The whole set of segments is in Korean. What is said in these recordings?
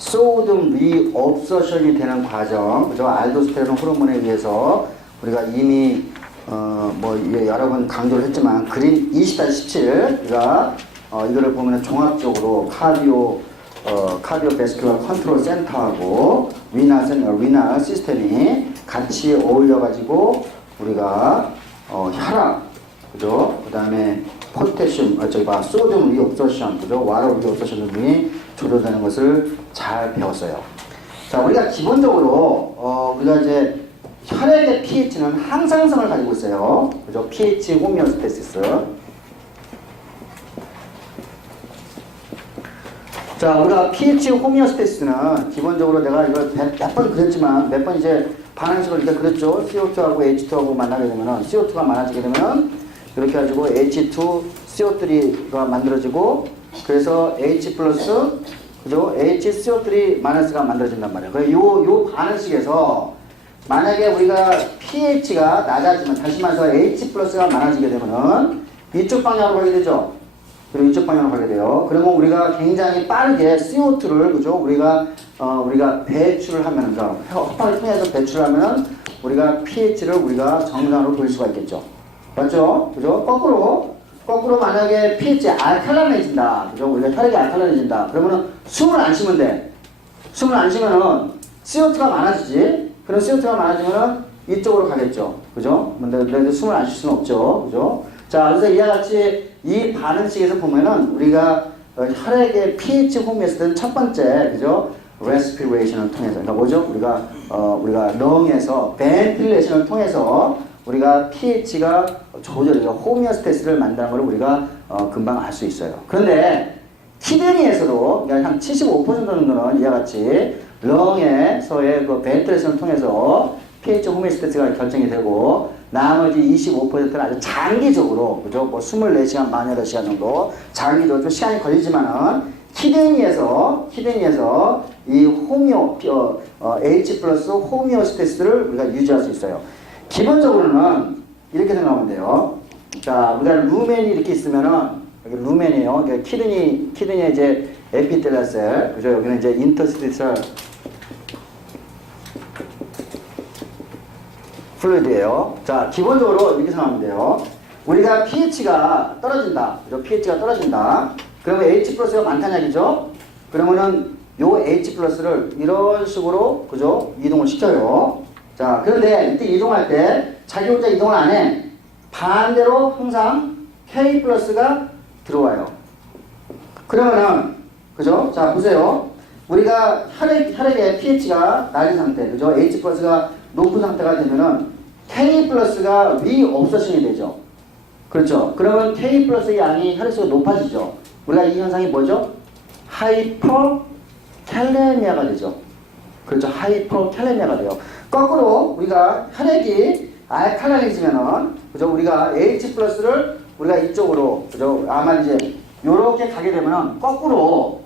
소듐 리업서션이 되는 과정, 그죠? 알도스테론 호르몬에 의해서 우리가 이미 여러 번 강조를 했지만 그림 20-17 우리가 이거를 보면 종합적으로 카디오베스큘러 컨트롤 센터하고 위나 시스템이 같이 어울려 가지고 우리가 혈압, 그죠? 그다음에 포테슘, 소듐 리업서션, 그죠? 와터 리업서션 등이 조절되는 것을 잘 배웠어요. 자, 우리가 기본적으로 우리가 이제 혈액의 pH는 항상성을 가지고 있어요. 그죠? pH 호미오스테시스. 자, 우리가 pH 호미오스테시스는 기본적으로 내가 이걸 몇 번 그랬지만 몇 번 이제 반응식을 이렇게 그렸죠. CO2하고 H2하고 만나게 되면은 CO2가 많아지게 되면 이렇게 가지고 H2, CO3가 만들어지고 그래서 H 플러스 그죠? HCO3 마이너스가 만들어진단 말이에요. 그래서 요 반응식에서 만약에 우리가 pH가 낮아지면 다시 말해서 H 플러스가 많아지게 되면은 이쪽 방향으로 가게 되죠. 그리고 이쪽 방향으로 가게 돼요. 그러면 우리가 굉장히 빠르게 CO2를 그죠? 우리가 배출을 하면은 흡입을 통해서 배출을 하면은 우리가 pH를 우리가 정상으로 돌릴 수가 있겠죠. 맞죠? 그죠? 거꾸로 만약에 pH 알칼라니해진다. 그죠? 우리가 혈액이 알칼라니해진다. 그러면은 숨을 안 쉬면 돼. 숨을 안 쉬면은 CO2가 많아지지. 그럼 CO2가 많아지면은 이쪽으로 가겠죠. 그죠? 근데 숨을 안 쉴 수는 없죠. 그죠? 자, 그래서 이와 같이 이 반응식에서 보면은 우리가 혈액의 pH 호미오스테시스는 첫 번째, 그죠? respiration을 통해서. 그러니까 뭐죠? 우리가 렁에서 벤틸레이션을 통해서 우리가 pH가 조절해서 호미오스테시스를 만드는 걸 우리가 금방 알 수 있어요. 그런데 키드니에서도 한 75% 정도는 이와 같이 렁에서의 그 벤틸레이션을 통해서 pH 호미오스테시스가 결정이 되고 나머지 25%는 아주 장기적으로 그죠? 뭐 24시간, 48시간 정도 장기적으로 좀 시간이 걸리지만은 키드니에서 이 H 플러스 호미오스테시스를 우리가 유지할 수 있어요. 기본적으로는 이렇게 생각하면 돼요. 자, 우리가 루멘이 이렇게 있으면은, 여기 루멘이에요. 키드니에 이제 에피텔리얼 셀, 그죠? 여기는 이제 인터스티셜 플루이드예요. 자, 기본적으로 이렇게 생각하면 돼요. 우리가 pH가 떨어진다. 그죠? pH가 떨어진다. 그러면 H 플러스가 많다는 얘기죠? 그러면은 요 H 플러스를 이런 식으로, 그죠? 이동을 시켜요. 자, 그런데 이때 이동할 때 자기 혼자 이동을 안 해. 반대로 항상 K 플러스가 들어와요. 그러면은, 그죠? 자, 보세요. 우리가 혈액의 pH가 낮은 상태, 그죠? H 플러스가 높은 상태가 되면은 K 플러스가 리업서션이 되죠. 그렇죠? 그러면 K 플러스의 양이 혈액 속에 높아지죠. 우리가 이 현상이 뭐죠? 하이퍼캘레미아가 되죠. 그렇죠? 하이퍼캘레미아가 돼요. 거꾸로 우리가 혈액이 알칼라니해지면은 그죠? 우리가 H 플러스를 우리가 이쪽으로 그죠? 아마 이제 요렇게 가게 되면은 거꾸로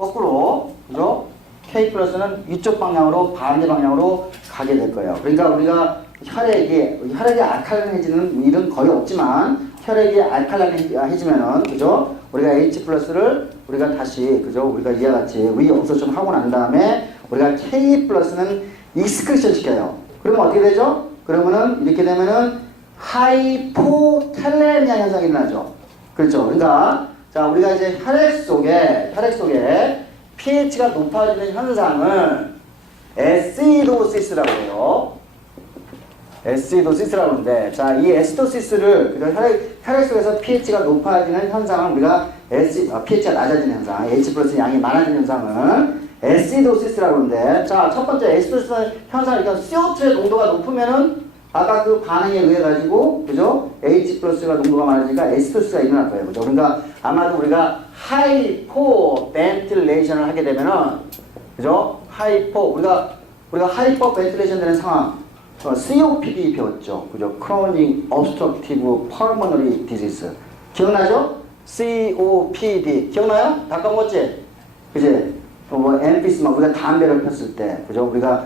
그죠? K 플러스는 이쪽 방향으로 반대 방향으로 가게 될 거예요. 그러니까 우리가 혈액이 알칼라니해지는 일은 거의 없지만 혈액이 알칼라니해지면은 그죠? 우리가 H 플러스를 우리가 다시 그죠? 우리가 이와 같이 리업서션 하고 난 다음에 우리가 K 플러스는 익스크리션 시켜요. 그러면 어떻게 되죠? 그러면은 이렇게 되면은 하이포캘레미아 현상이 일어나죠. 그렇죠? 그러니까 자, 우리가 이제 혈액 속에 pH가 높아지는 현상을 에시도시스라고 해요. 에시도시스라고 하는데, 자, 이 에시도시스를 혈액 속에서 pH가 높아지는 현상을 우리가 pH가 낮아지는 현상, H 플러스 양이 많아지는 현상을 에시도시스라고 하는데, 자, 첫 번째 에시도시스 현상, 그러니까 CO2의 농도가 높으면은 아까 그 반응에 의해 가지고, 그죠? H 플러스가 농도가 많아지니까 에시도시스가 일어날 거예요. 그죠? 그러니까 아마도 우리가 하이포 벤틸레이션을 하게 되면은, 그죠? 우리가 하이퍼 벤틸레이션 되는 상황, COPD 배웠죠. 그죠? Chronic Obstructive Pulmonary Disease. 기억나죠? COPD. 기억나요? 다 까먹었지? 그지? 엠피스마, 우리가 담배를 폈을 때, 그죠? 우리가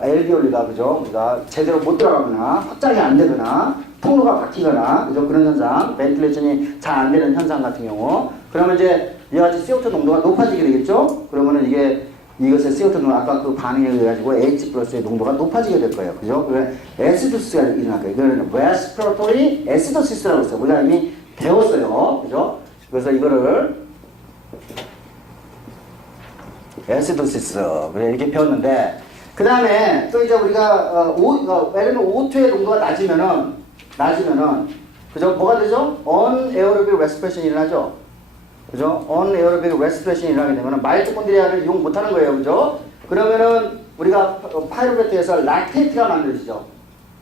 알비올리가, 그죠? 우리가 제대로 못 들어가거나, 확장이 안 되거나, 통로가 막히거나, 그죠? 그런 현상, 벤틸레이션이 잘 안 되는 현상 같은 경우. 그러면 이제 이와 같이 CO2 농도가 높아지게 되겠죠? 그러면은 이것의 CO2 농도, 아까 그 반응에 의해 가지고 H 플러스의 농도가 높아지게 될 거예요. 그죠? 그래, 에시도시스가 일어날 거예요. 이거는 레스피레토리 에시도시스라고 했어요. 우리가 이미 배웠어요. 그죠? 그래서 이거를 에시도시스. 그래, 이렇게 배웠는데, 그 다음에 또 이제 우리가, 예를 들면 O2의 농도가 낮으면은, 그죠? 뭐가 되죠? Unaerobic respiration 일어나죠? 그죠? Unaerobic respiration 일어나게 되면은 마이토콘드리아를 이용 못하는 거예요. 그죠? 그러면은 우리가 파이루베트에서 락테이트가 만들어지죠.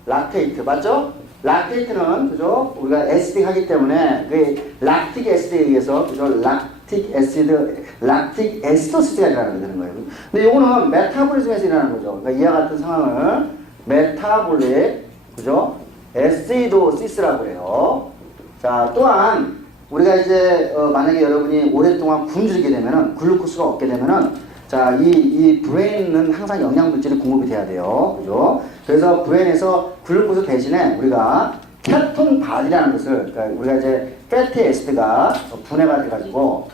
락테이트, 맞죠? 락테이트는, 그죠? 우리가 애시드 하기 때문에 그 락틱 애시드에 의해서, 그죠? 락틱 애시도시스가 일어나게 되는 거예요. 근데 이거는 메타볼리즘에서 일어나는 거죠. 그러니까 이와 같은 상황을 메타볼릭, 그죠? 애시도시스라고 해요. 자, 또한 우리가 이제 만약에 여러분이 오랫동안 굶주리게 되면은 글루코스가 없게 되면은 자, 이 브레인은 항상 영양 물질이 공급이 돼야 돼요. 그죠? 그래서 브레인에서 글루코스 대신에 우리가 케톤 바디라는 것을, 그러니까 우리가 이제 패티 에시드가 분해가 돼 가지고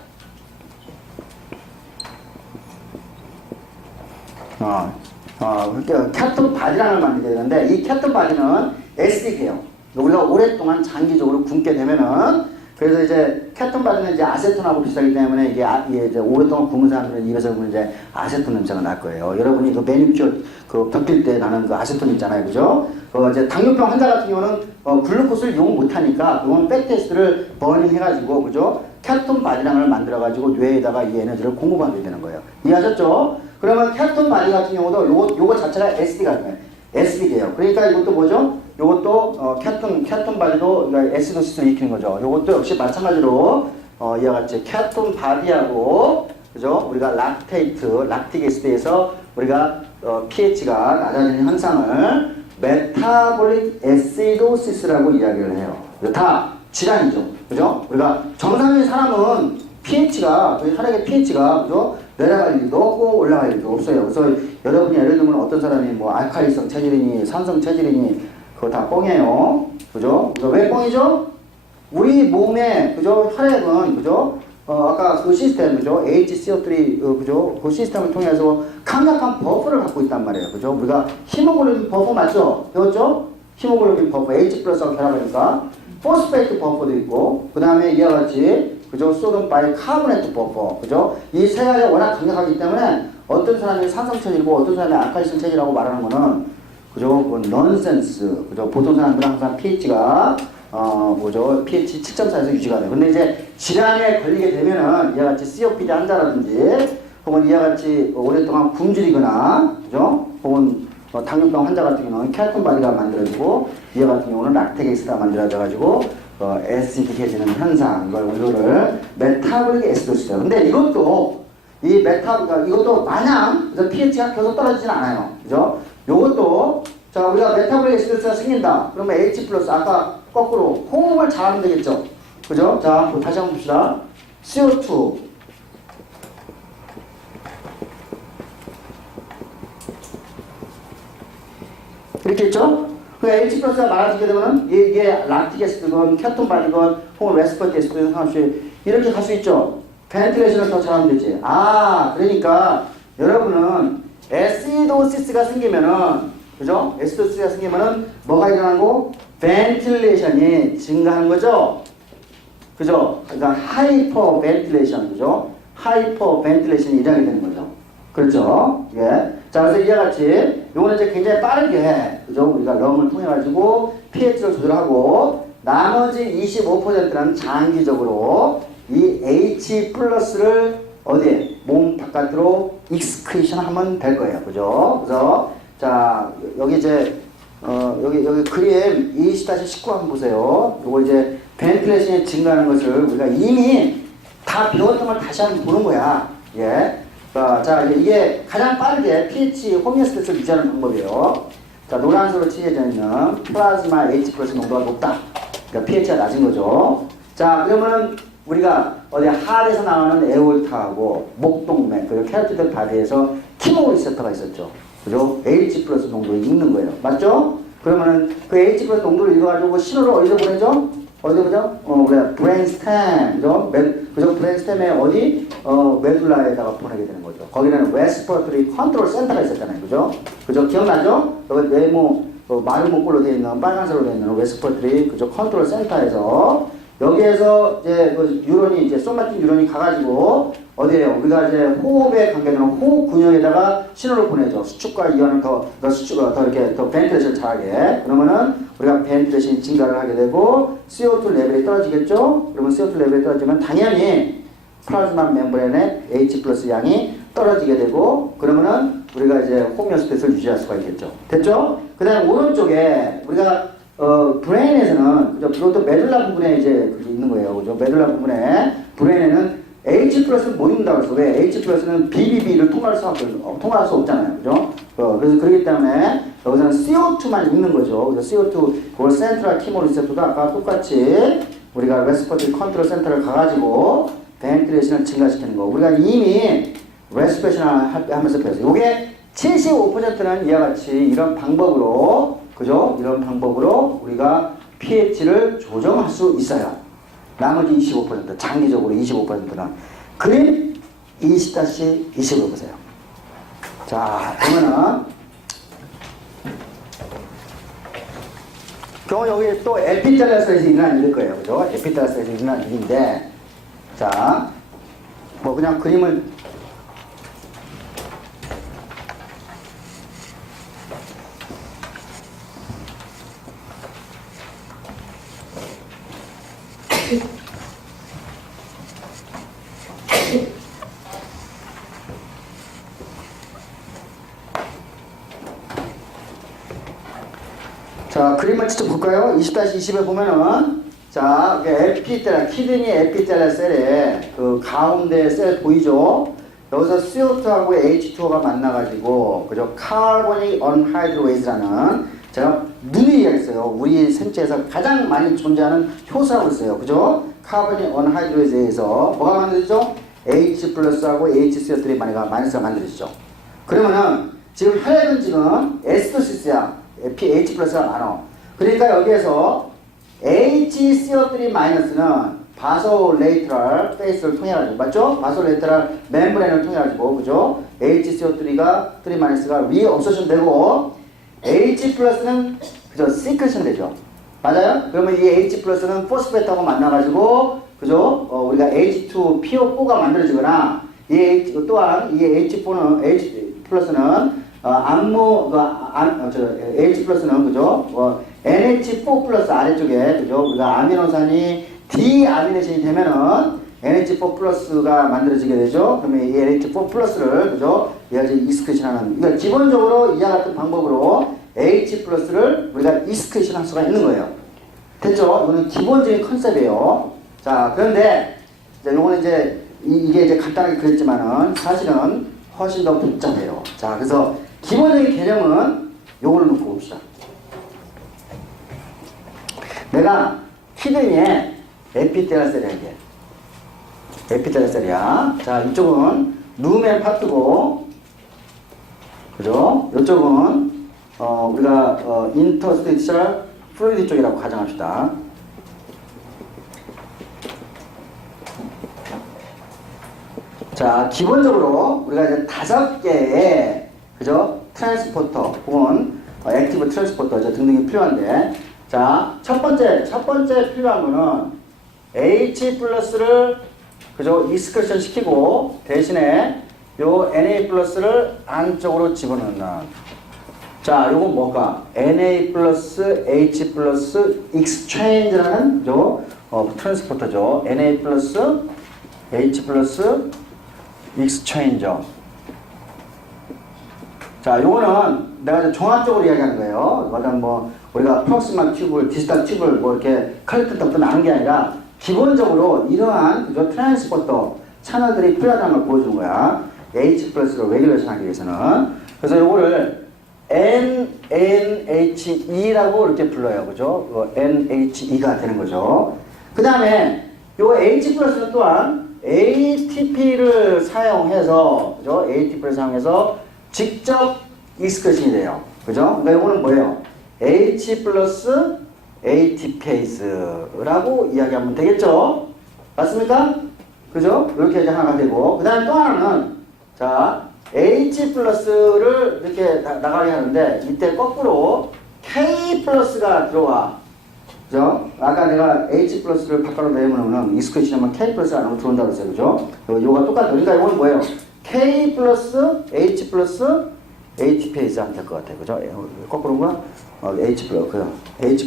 케톤 바디라는 걸 만들게 되는데, 이 케톤 바디는 에시드예요. 우리가 오랫동안 장기적으로 굶게 되면은, 그래서 이제 케톤 바디는 이제 아세톤하고 비슷하기 때문에 이게 이제 오랫동안 굶은 사람들은 입에서 보면 이제 아세톤 냄새가 날 거예요. 여러분이 그 매니큐어 그 벗길 때 나는 그 아세톤 있잖아요, 그죠? 이제 당뇨병 환자 같은 경우는 글루코스를 이용 못하니까 그건 패티에스를 버닝해가지고, 그죠? 케톤 바디랑을 만들어가지고 뇌에다가 이 에너지를 공급하게 되는 거예요. 이해하셨죠? 그러면 케톤 바디 같은 경우도 요거 자체가 에시드가 돼요. 에시드예요. 그러니까 이것도 뭐죠? 요것도 케톤 바디도 에시도시스를 일으키는 거죠. 요것도 역시 마찬가지로 이와 같이 케톤 바디하고, 그죠? 우리가 락틱 애시드에서 우리가 pH가 낮아지는 현상을 메타볼릭 애시도시스라고 이야기를 해요. 다 질환이죠. 그죠? 우리가 정상적인 사람은 pH가, 혈액의 pH가, 그죠? 내려갈 일도 없고 올라갈 일도 없어요. 그래서 여러분이 예를 들면 어떤 사람이 뭐 알칼리성 체질이니 산성 체질이니 그거 다 뻥이에요. 그죠? 왜 뻥이죠? 우리 몸에, 그죠? 혈액은, 그죠? 아까 그 시스템, 그죠? HCO3, 그죠? 그 시스템을 통해서 강력한 버프를 갖고 있단 말이에요. 그죠? 우리가 히모글로빈 버프 맞죠? 배웠죠? 히모글로빈 버프, H 플러스하고 결합하니까 포스페이트 버프도 있고, 그 다음에 이와 같이, 그죠? 소듐 바이카보네트 버프, 그죠? 이 세 가지가 워낙 강력하기 때문에 어떤 사람이 산성 체질이고 어떤 사람이 알칼리성 체질이라고 말하는 거는, 그죠? 그 넌센스. 그죠? 보통 사람들은 항상 pH가 뭐죠? pH 7.4에서 유지가 돼요. 근데 이제 질환에 걸리게 되면은 이와 같이 COPD 환자라든지 혹은 이와 같이 오랫동안 굶주리거나, 그죠? 혹은 당뇨병 환자 같은 경우는 케톤 바디가 만들어지고, 이와 같은 경우는 락틱 애시드가 만들어져가지고 애시드해지는 현상, 이거를 메타볼릭 애시도시스. 근데 이것도 이것도 마냥 pH가 계속 떨어지진 않아요. 그죠? 요것도, 자, 우리가 메타볼릭 애시도시스가 생긴다. 그러면 H 플러스, 아까 거꾸로 호흡을 잘하면 되겠죠. 그죠? 자, 다시 한번 봅시다. CO2. 이렇게 있죠? 그 H 플러스가 많아지게 되면 이게 락틱 애시드건 케톤 바디건 혹은 레스퍼티 애시드건 상관없이 이렇게 갈 수 있죠. 벤틸레이션을 더 잘하면 되지. 그러니까 여러분은 애시도시스가 생기면은, 그죠? 애시도시스가 생기면은 뭐가 일어나고? 벤틸레이션이 증가하는 거죠. 그죠? 그러니까 하이퍼 벤틸레이션, 그죠? 하이퍼 벤틸레이션이 일어나게 되는 거죠. 그렇죠? 예. 자, 그래서 이와 같이 요거는 이제 굉장히 빠르게, 그죠? 우리가 럼을 통해 가지고 pH를 조절하고, 나머지 25%는 장기적으로 이 H 플러스를 어디에? 몸 바깥으로 익스크리션 하면 될 거예요. 그죠? 그래서 자, 여기 이제 여기 그림 20-19 한번 보세요. 요거 이제 벤틸레이션이 증가하는 것을 우리가 이미 다 배웠던 걸 다시 한번 보는 거야. 예. 자, 이게 가장 빠르게 pH 호미오스테이스를 유지하는 방법이에요. 자, 노란색으로 칠해져 있는 플라즈마 H 플러스 농도가 높다. 그러니까 pH가 낮은 거죠. 자, 그러면은 우리가 어디 하에서 나오는 에올타하고 목동맥, 그리고 캐로티드 바디에서 키모 리셉터가 있었죠. 그죠? H 플러스 농도를 읽는 거예요. 맞죠? 그러면은 그 H 플러스 농도를 읽어가지고 신호를 어디서 보내죠? 어디서 보죠? 브레인 스템, 그죠? 그죠? 브레인 시스템의 어디 메둘라에다가 보내게 되는 거죠. 거기는 레스피레이터리 컨트롤 센터가 있었잖아요, 그죠? 그죠? 기억나죠? 여기 네모 마른 목걸로 되어 있는 빨간색으로 되어 있는 레스피레이터리 그죠? 컨트롤 센터에서 여기에서 이제 그 유론이 이제 소마틱 유론이 가가지고 어디에요? 우리가 이제 호흡에 관계되는 호흡 근육에다가 신호를 보내죠. 수축과 이완을 더 수축을 더 이렇게 더 벤틸레이션 잘하게. 그러면은 우리가 벤틸레이션이 증가를 하게 되고 CO2 레벨이 떨어지겠죠. 그러면 CO2 레벨이 떨어지면 당연히 플라즈마 멤브레인의 H 플러스 양이 떨어지게 되고 그러면은 우리가 이제 호미오스테이스를 유지할 수가 있겠죠. 됐죠? 그 다음에 오른쪽에 우리가 브레인에서는 그죠? 그것도 메둘라 부분에 이제 그게 있는 거예요. 그죠? 메둘라 부분에 브레인에는 H 플러스를 못 입는다고 해서 왜? H 플러스는 BBB를 통과할 수 없잖아요. 그죠? 그래서 그렇기 때문에 여기서는 CO2만 있는 거죠. 그래서 CO2, 그걸 센트럴 키모 리셉터도 아까 똑같이 우리가 레스피레이터리 컨트롤 센터를 가가지고 벤틸레이션을 증가시키는 거. 우리가 이미 레스피레이션 하면서 배웠어요. 요게 75%는 이와 같이 이런 방법으로 그죠? 이런 방법으로 우리가 pH를 조정할 수 있어요. 나머지 25%, 장기적으로 25%는. 그림 20-20을 보세요. 자, 그러면은, 경우 여기 또 에피텔레스에서 일어난 일일 거예요. 그죠? 에피텔레스에서 일어난 일인데, 자, 뭐 그냥 그림을 자, 그림을 직접 볼까요? 20-20에 보면은, 자, 키드니 에피텔레 셀에 그 가운데 셀 보이죠? 여기서 CO2하고 H2O가 만나가지고, 그죠? 카보닉 언하이드로이즈라는 제가 누누이 이야기했어요. 우리 생체에서 가장 많이 존재하는 효소라고 있어요. 그죠? 카보닉 언하이드로이즈에서 뭐가 만들어지죠? H 플러스하고 HCO3 마이너스가 만들어지죠. 그러면은 지금 혈액은 지금 에스토시스야. pH 플러스가 많아. 그러니까 여기에서 HCO3 마이너스는 바솔레이트럴 페이스를 통해 가지고 맞죠? 바솔레이트럴 멤브레인을 통해 가지고 그죠? HCO3가 3 마이너스가 위에 없어지면 되고 H 플러스는 그죠? 시크션 되죠. 맞아요? 그러면 이 H 플러스는 포스페트하고 만나 가지고 그죠? 우리가 H2PO4가 만들어지거나 이 H 또한 이 H4는 H 플러스는 H 플러스는 그죠? NH4 플러스 아래쪽에 그죠? 우리가 아미노산이 디아미네이션이 되면은 NH4 플러스가 만들어지게 되죠. 그러면 이 NH4 플러스를 그죠? 얘가 이제 익스크리션하는. 그러니까 기본적으로 이와 같은 방법으로 H 플러스를 우리가 익스크리션할 수가 있는 거예요. 됐죠? 이거는 기본적인 컨셉이에요. 자, 그런데 이제 요거는 이제 이게 이제 간단하게 그랬지만은 사실은 훨씬 더 복잡해요. 자, 그래서 기본적인 개념은 요거를 놓고 봅시다. 내가 키드니에 에피텔셀이야, 이게. 에피텔셀이야. 자, 이쪽은 루멘 파트고, 그죠? 이쪽은, 우리가, 인터스티셜 플루이드 쪽이라고 가정합시다. 자, 기본적으로 우리가 이제 5개의, 그죠? 트랜스포터, 혹은 액티브 트랜스포터 등등이 필요한데, 자, 첫 번째 필요한 거는 H 플러스를, 그죠? 익스크리션 시키고, 대신에 요 Na 플러스를 안쪽으로 집어넣는. 자, 요건 뭘까? Na 플러스 H 플러스 익스체인지라는, 그죠? 트랜스포터죠. Na 플러스 H 플러스 익스체인저. 자, 요거는 내가 이제 종합적으로 이야기하는 거예요. 어떤 뭐 우리가 프록시말 튜브를, 디지털 튜브를 뭐 이렇게 컬렉트 덕분 하는 게 아니라 기본적으로 이러한 그죠? 트랜스포터 채널들이 필요하다는 걸 보여주는 거야. H 플러스로 레귤레이션 하기 위해서는. 그래서 요거를 NHE라고 이렇게 불러요. 그죠? NHE가 되는 거죠. 그 다음에 요 H 플러스는 또한 ATP를 사용해서, 그죠? ATP를 사용해서 직접 익스크리션이 돼요. 그죠? 그러니까 이거는 뭐예요? H 플러스 ATPase라고 이야기하면 되겠죠? 맞습니까? 그죠? 이렇게 이제 하나가 되고, 그 다음에 또 하나는, 자, H 플러스를 이렇게 나가게 하는데, 이때 거꾸로 K 플러스가 들어와. 그죠? 아까 내가 H 플러스를 바꿔로 내면은 익스크레이션하면 K 플러스가 안 들어온다고 했어요. 그죠? 요거가 똑같아. 그러니까 이건 뭐예요? K 플러스 H 플러스 AT 페이즈 하면 될 것 같아요. 그죠? 거꾸로가 H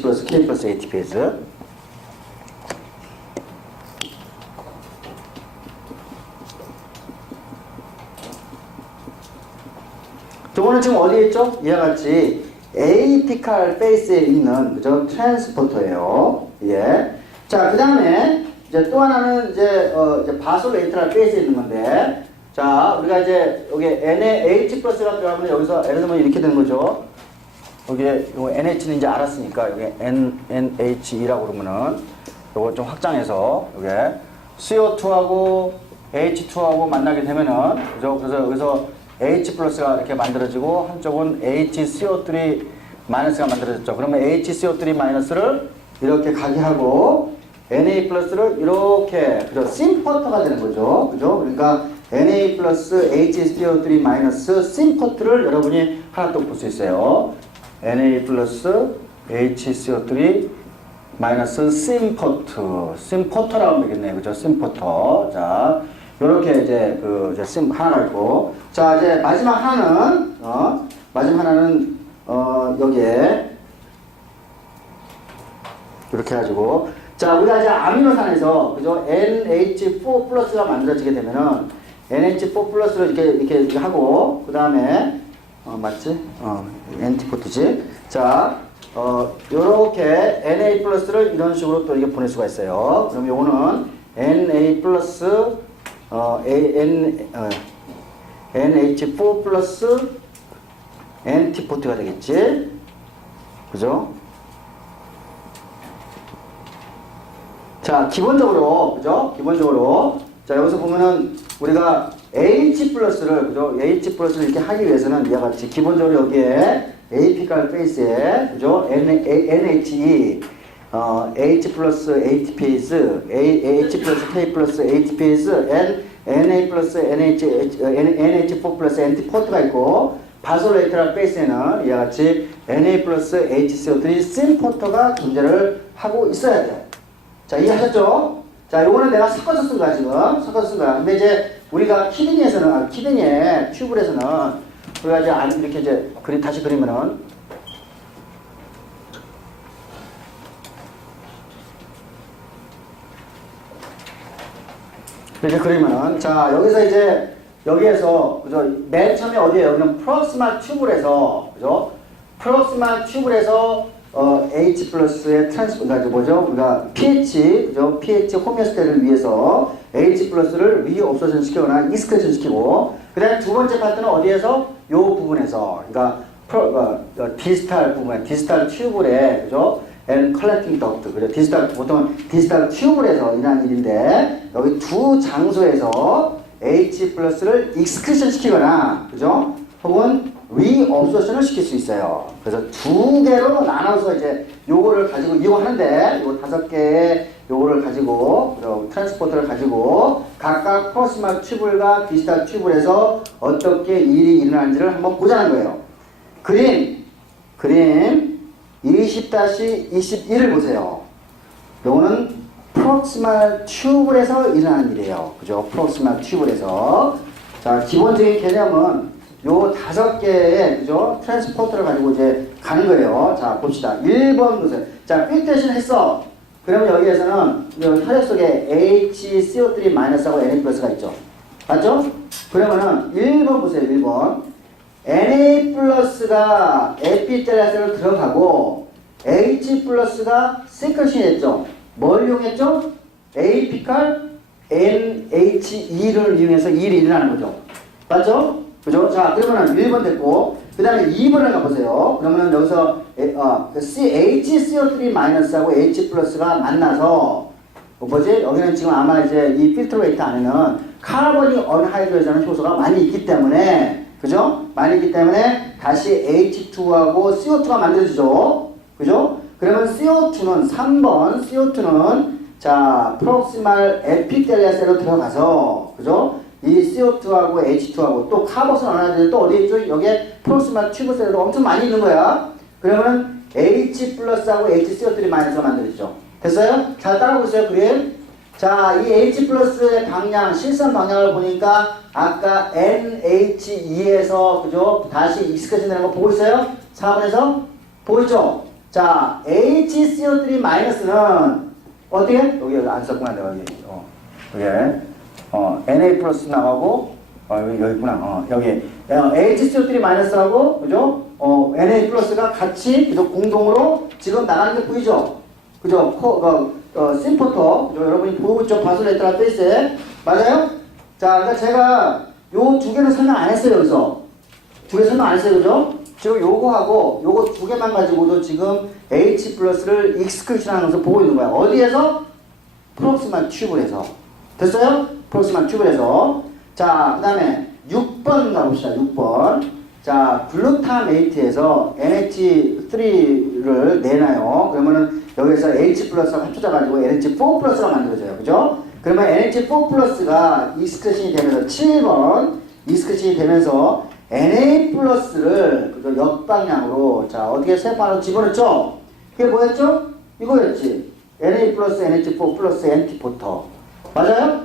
플러스 K 플러스 AT 페이즈. 저거는 지금 어디에 있죠? 이와 같이 에이피칼 페이스에 있는 그죠? 트랜스포터예요. 예. 자, 그 다음에 이제 또 하나는 이제 바솔레이트랄 페이스에 있는 건데, 자, 우리가 이제 여기 NaH 플러스가 들어가면 여기서 예를 들면 이렇게 되는 거죠. 여기 요 NH는 이제 알았으니까 여기 NHE라고 그러면은 요거 좀 확장해서 여기 CO2하고 H2하고 만나게 되면은 그죠? 그래서 여기서 H 플러스가 이렇게 만들어지고 한쪽은 HCO3 마이너스가 만들어졌죠. 그러면 HCO3 마이너스를 이렇게 가게 하고 Na 플러스를 이렇게 그죠? 심포터가 되는 거죠. 그죠? 그러니까 Na 플러스 HCO3 마이너스 심포트를 여러분이 하나 또 볼 수 있어요. Na 플러스 HCO3 마이너스 심포터라고 하면 되겠네요. 그죠? 심포터. 자, 요렇게 이제 하나가 있고. 자, 이제 마지막 하나는, 여기에 이렇게 해가지고. 자, 우리가 이제 아미노산에서, 그죠? NH4 플러스가 만들어지게 되면은, NH4 플러스를 이렇게 하고, 그 다음에, 맞지? 엔티포트지. 자, 요렇게 NA 플러스를 이런 식으로 또 이게 보낼 수가 있어요. 그럼 요거는 NA 플러스, NH4 플러스 엔티포트가 되겠지. 그죠? 자, 기본적으로, 그죠? 기본적으로. 자, 여기서 보면은 우리가 H 플러스를, 그죠? H 플러스를 이렇게 하기 위해서는 이와 같이 기본적으로 여기에 apical 페이스에, 그죠? NHE, H 플러스 ATPase, H 플러스 K 플러스 ATPase, NA 플러스 NH4 플러스 엔티포트가 있고, 바솔레이트랄 페이스에는 이와 같이 NA 플러스 HCO3 심포터가 존재를 하고 있어야 돼요. 자, 이해하셨죠? 자, 요거는 내가 섞어서 쓴 거야, 지금. 섞어서 쓴 거야. 근데 이제 우리가 키드니에서는, 키드니의 튜브에서는 우리가 이제 이렇게 이제 다시 그리면은 이렇게 그리면은, 자, 여기서 이제 여기에서, 그죠? 맨 처음에 어디에요? 여기는 프록시말 튜브에서, 그죠? 프록시말 튜브에서 H 플러스의 트랜스포트, 뭐죠? 우리가 pH, 그죠? pH 호메오스테를 위해서 H 플러스를 리옵소션 시키거나 익스크레션 시키고, 그 다음에 두 번째 파트는 어디에서? 요 부분에서, 그러니까, 디스탈 부분, 디스탈 튜브에, 그죠? and collecting duct, 그죠? 보통 디지털 튜브에서 일어난 일인데, 여기 두 장소에서 H 플러스를 익스크레션 시키거나, 그죠? 혹은 리옵소션을 시킬 수 있어요. 그래서 두 개로 나눠서 이제 요거를 가지고 이용하는데, 요 5개의 요거를 가지고, 트랜스포터를 가지고 각각 프록시말 튜블과 디지털 튜블에서 어떻게 일이 일어나는지를 한번 보자는 거예요. 그림 20-21을 보세요. 요거는 프록시말 튜블에서 일어나는 일이에요. 그죠? 프록시말 튜블에서. 자, 기본적인 개념은 요 5개의, 그죠? 트랜스포터를 가지고 이제 가는 거예요. 자, 봅시다. 1번 보세요. 자, 필트레이션 했어. 그러면 여기에서는 혈액 속에 HCO3-하고 Na+가 있죠. 맞죠? 그러면은 1번 보세요. 1번. Na+가 에피텔리아셀로 들어가고 H+가 세컨신 했죠. 뭘 이용했죠? 에이피칼 NHE를 이용해서 일이 일어나는 거죠. 맞죠? 그죠? 자, 그러면은 1번 됐고, 그 다음에 2번을 가보세요. 그러면은 여기서 HCO3-하고 H+가 만나서 뭐지? 여기는 지금 아마 이제 이 필트레이트 안에는 카르보닉 언하이드로젠 효소가 많이 있기 때문에, 그죠? 많이 있기 때문에 다시 H2하고 CO2가 만들어지죠. 그죠? 그러면 CO2는 3번, CO2는 자, 프록시말 에피텔리아 셀로 들어가서, 그죠? 이 CO2하고 H2하고 또 카보스 나눠야 또 어디 있죠? 여기에 프록시말 튜브 셀도 엄청 많이 있는 거야. 그러면 H 플러스하고 HCO3 마이너스가 만들어지죠. 됐어요? 잘 따라오고 있어요, 그림? 자, 이 H 플러스의 방향, 실선 방향을 보니까 아까 NH2에서, 그죠? 다시 익숙해진다는 거 보고 있어요? 4번에서? 보이죠? 자, HCO3 마이너스는 어떻게? 여기 안 썼구나, 내가 여기. 여기. Na 플러스 나가고, 여기 있구나. 여기. HCO3 마이너스하고, 그죠? Na 플러스가 같이, 그죠? 공동으로 지금 나가는 게 보이죠? 그죠? 심포터. 그죠? 여러분이 보고 있죠? 바솔레트라 페이스에. 맞아요? 자, 그러니까 제가 요 두 개는 설명 안 했어요, 여기서. 두 개 설명 안 했어요, 그죠? 지금 요거하고 요거 두 개만 가지고도 지금 H 플러스를 익스크루션 하는 것을 보고 있는 거야. 어디에서? 프록시말 튜브에서. 됐어요? 프록시말 튜브에서. 자, 그 다음에 6번 가봅시다. 6번. 자, 글루타메이트에서 NH3를 내놔요. 그러면은 여기서 H 플러스가 합쳐져가지고 NH4 플러스가 만들어져요. 그죠? 그러면 NH4 플러스가 익스크루션이 되면서 7번 익스크루션이 되면서 Na 플러스를 역방향으로 자 어떻게 세파로 집어넣죠? 그게 뭐였죠? 이거였지. Na 플러스 NH4 플러스 NT4터 맞아요?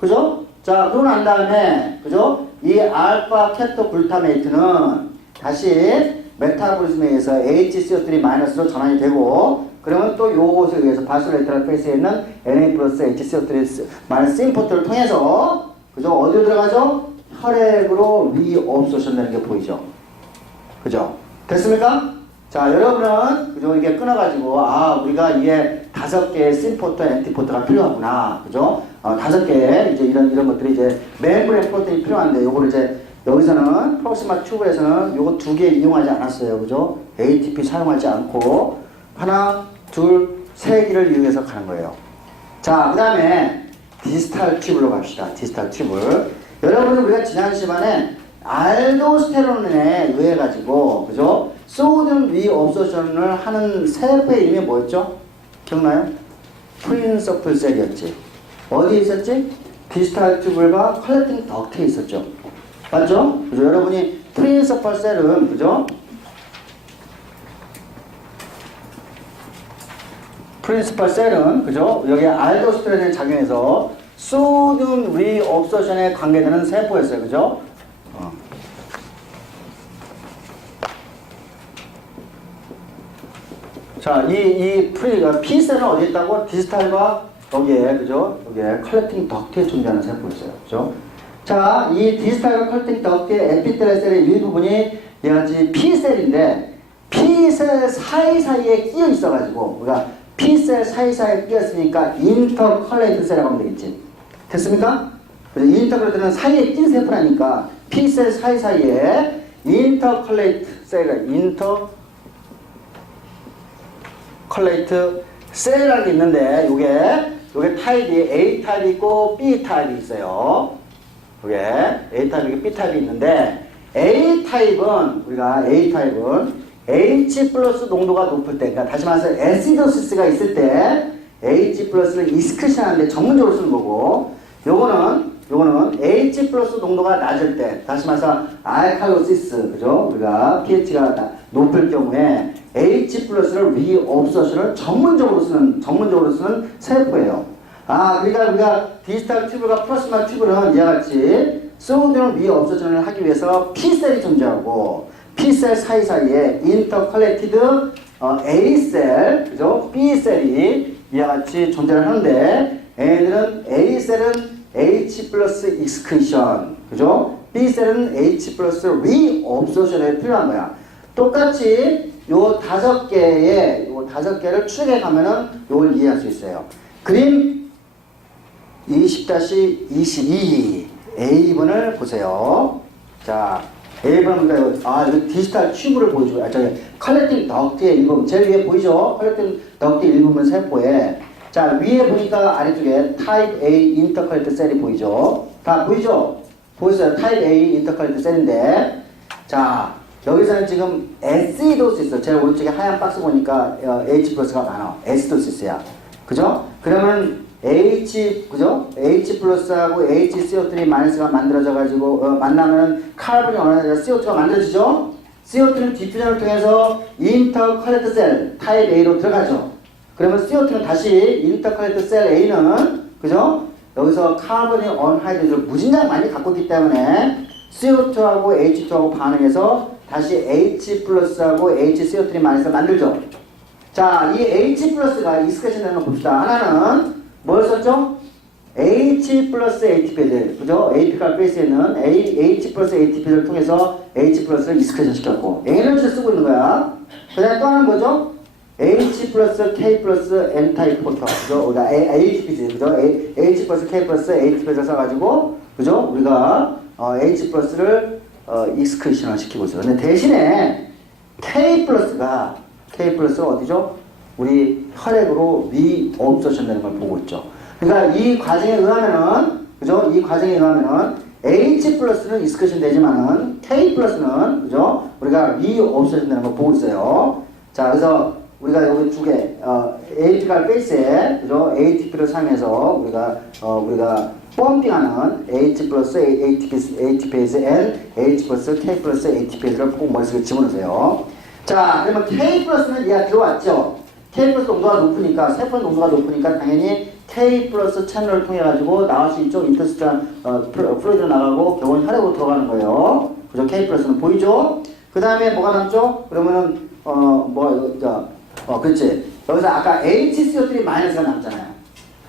그죠? 자 그러고 난 다음에 그죠? 이 알파 케토 글타메이트는 다시 메타보리즘에 의해서 HCO3 마이너스로 전환이 되고 그러면 또 요것에 의해서 바솔레트럴 페이스에 있는 Na 플러스 HCO3 마이너스 심포트를 통해서 그죠? 어디로 들어가죠? 혈액으로 리업소션 되는 게 보이죠? 그죠? 됐습니까? 자, 여러분은, 그죠? 이게 끊어가지고, 우리가 이게 5개의 심포터, 엔티포터가 필요하구나. 그죠? 5개의 이제 이런 것들이 이제 멤브레인 프로테인이 필요한데, 요거를 이제 여기서는, 프록시마 튜브에서는 요거 2개 이용하지 않았어요. 그죠? ATP 사용하지 않고, 하나, 둘, 3개를 이용해서 가는 거예요. 자, 그 다음에 디스탈 튜브로 갑시다. 디스탈 튜브. 여러분은 우리가 지난 시간에 알도스테론에 의해 가지고 그죠? 소듐 리업소션을 하는 세포의 이름이 뭐였죠? 기억나요? 프린서플 셀이었지. 어디에 있었지? 디스탈 튜블과 컬렉팅 덕트에 있었죠. 맞죠? 그죠? 여러분이 프린서플 셀은 그죠? 프린서플 셀은 그죠? 여기 알도스테론에 작용해서 소듐 리업소션에 관계되는 세포였어요. 그죠? 자, P셀은 어디 있다고? 디스탈과 여기에, 그죠? 여기에 컬렉팅 덕트에 존재하는 세포였어요. 그죠? 자, 이 디스탈과 컬렉팅 덕트의 에피텔 셀의 일부분이 얘같이 P셀인데, P셀 사이사이에 끼어 있어가지고, 우리가 P셀 사이사이에 끼었으니까 인터컬레이트 셀이라고 하면 되겠지. 됐습니까? 인터컬레이트는 사이에 낀 세포라니까 P셀 사이사이에 인터컬레이트 셀이라 인터컬레이트 셀이라는 게 있는데 요게 타입이 A 타입이 있고 B 타입이 있어요. 요게 A 타입이고 B 타입이 있는데 A 타입은 H 플러스 농도가 높을 때 그러니까 다시 말해서 애시도시스가 있을 때 H 플러스를 익스크루션 하는데 전문적으로 쓰는 거고 요거는 H 플러스 농도가 낮을 때 다시 말해서 알칼로시스 그죠? 우리가 pH가 높을 경우에 H 플러스를 리업소션을 전문적으로 쓰는 세포예요. 그러니까 우리가 디지털 튜브가 프로시마 튜브는 이와 같이 소듐 리업소션을 하기 위해서 P셀이 존재하고 P셀 사이사이에 인터컬렉티드 A셀 그죠? B셀이 이와 같이 존재를 하는데 얘네들은 A셀은 H 플러스 익스크리션 그죠? B셀은 H 플러스 리업소션에 필요한 거야. 똑같이 요 5개를 추적해 가면은 요걸 이해할 수 있어요. 그림 20-22 A번을 보세요. 자, A번은 이거 디지털 튜브를 보여줘요. 저기 컬렉팅 덕트의 일부분 제일 위에 보이죠? 컬렉팅 덕트의 일부분 세포에 자 위에 보니까 아래쪽에 타입 A 인터컬렉트 셀이 보이죠? 다 보이죠? 보였어요? 타입 A 인터컬렉트 셀인데 자 여기서는 지금 애시도시스 제일 오른쪽에 하얀 박스 보니까 H 플러스가 많아. 애시도시스야. 그죠? 그죠? 그러면 H, 그죠? H 플러스하고 HCO3 마이너스가 만들어져가지고, 만나면 카본이 어느 날 CO2가 만들어지죠? CO2는 디퓨전을 통해서 인터컬렉트 셀 타입 A로 들어가죠. 그러면 CO2는 다시 인터컬렉트 셀 A는, 그죠? 여기서 카본이 언하이드를 무진장 많이 갖고 있기 때문에 CO2하고 H2하고 반응해서 다시 H 플러스하고 HCO3 마이너스를 만들죠. 자, 이 H 플러스가 익스크레션 되는 거 봅시다. 하나는 뭘 썼죠? H 플러스 ATP를, 그죠? AP가 베이스에 있는 H 플러스 ATP를 통해서 H 플러스를 익스크레션 시켰고, 에너지를 쓰고 있는 거야. 그 다음에 또 하나는 뭐죠? H 플러스 K 플러스 N 타입 포터, 그죠? 우리가 ATP지, 그죠? H 플러스 K 플러스 ATP를 써가지고, 그죠? 우리가 H 플러스를 익스크레션을 시키고 있어요. 근데 대신에 K 플러스가 어디죠? 우리 혈액으로 리업소션 되는 걸 보고 있죠. 그러니까 이 과정에 의하면은, 그죠? 이 과정에 의하면은 H 플러스는 익스크레션 되지만은 K 플러스는, 그죠? 우리가 리업소션 되는 걸 보고 있어요. 자, 그래서 우리가 여기 두 개, ATP가 베이스에, 그죠? ATP를 사용해서 우리가 펌핑하는 H 플러스 ATPase and H 플러스 K 플러스 ATPase를 꼭 머릿속에 집어넣으세요. 자, 그러면 K 플러스는 얘가 들어왔죠? K 플러스 농도가 높으니까, 세포 농도가 높으니까 당연히 K 플러스 채널을 통해 가지고 나올 수 있죠? 인터스트랄 플루이드로 나가고 결국은 혈액으로 들어가는 거예요. 그죠? K 플러스는 보이죠? 그 다음에 뭐가 남죠? 그러면은 그렇지. 여기서 아까 HCO3 마이너스가 남잖아요.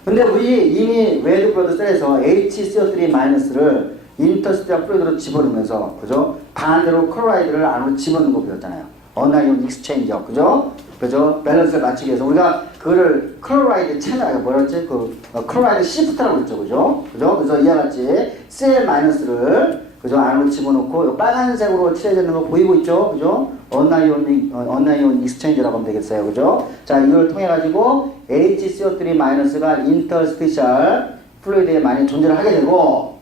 근데 우리 이미 웨드 브러드 셀에서 HCO3 마이너스를 인터스트랄 플루이드로 집어넣으면서, 그죠? 반대로 클로라이드를 안으로 집어넣는 거 배웠잖아요. 어나이온 익스체인지업, 그죠? 그죠? 밸런스를 맞추기 위해서 우리가 그거를 클로라이드 채널, 뭐였지? 클로라이드 시프트라고 했죠, 그죠? 그죠? 그래서 이와 같이 셀 마이너스를, 그죠? 안으로 집어넣고 빨간색으로 칠해지는 거 보이고 있죠, 그죠? 어나이온 익스체인지라고 하면 되겠어요, 그죠? 자, 이걸 통해 가지고 HCO3 마이너스가 인터스티셜 플루이드에 많이 존재를 하게 되고,